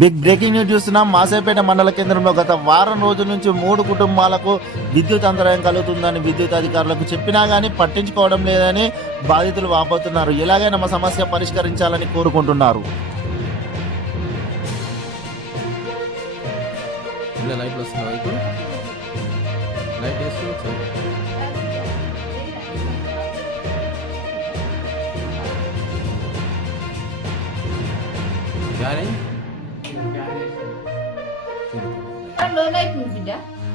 Big breaking news చూస్తున్నాం. మాసేపేట మండల కేంద్రంలో గత వారం రోజుల నుంచి 3 కుటుంబాలకు విద్యుత్ అంతరాయం కలుగుతుందని విద్యుత్ అధికారులకు చెప్పినా కానీ పట్టించుకోవడం లేదని బాధితులు వాపోతున్నారు. ఎలాగైనా మా సమస్య పరిష్కరించాలని కోరుకుంటున్నారు.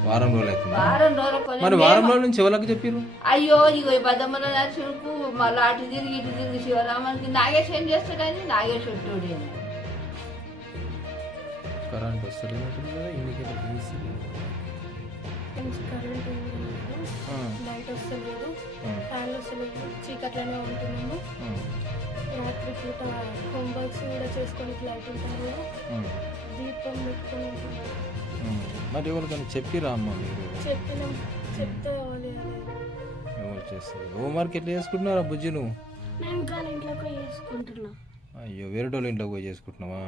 వారం రోజులు అవుతుంది. మరి వారం రోజుల నుంచి ఎవరికి చెప్పారు? అయ్యో ఇగో ఈ బద్దమ్మల నరసింహకు మళ్ళీ అటు తిరిగి ఇటు తిరిగి శివరామానికి నాగేష్ ఏం చేస్తాడని నాగేష్ ఒట్టుడి అని కరెంట్ వస్తలేదు కదా, ఇండికేటర్ తీసి కరెంట్ లైట్ వస్తలేదు, ఫ్యాన్ వస్తలేదు, చీకట్లోనే ఉంటున్నాము. రాత్రి పూట హోంవర్క్స్ కూడా చేసుకొని లైట్ ఉంటారు కదా, దీపం పెట్టుకొని ఉంటున్నాము. మరి ఎవరికైనా చెప్పిరా అమ్మ? మీరు చెప్పినాం, చెప్తే ఎవరు చేస్తారు? హోంవర్క్ ఎట్లా చేసుకుంటున్నారా బుజ్జి నువ్వు? నేను కానీ ఇంట్లోకి పోయి చేసుకుంటున్నా. అయ్యో, వేరే వాళ్ళ ఇంట్లోకి పోయి చేసుకుంటున్నావా?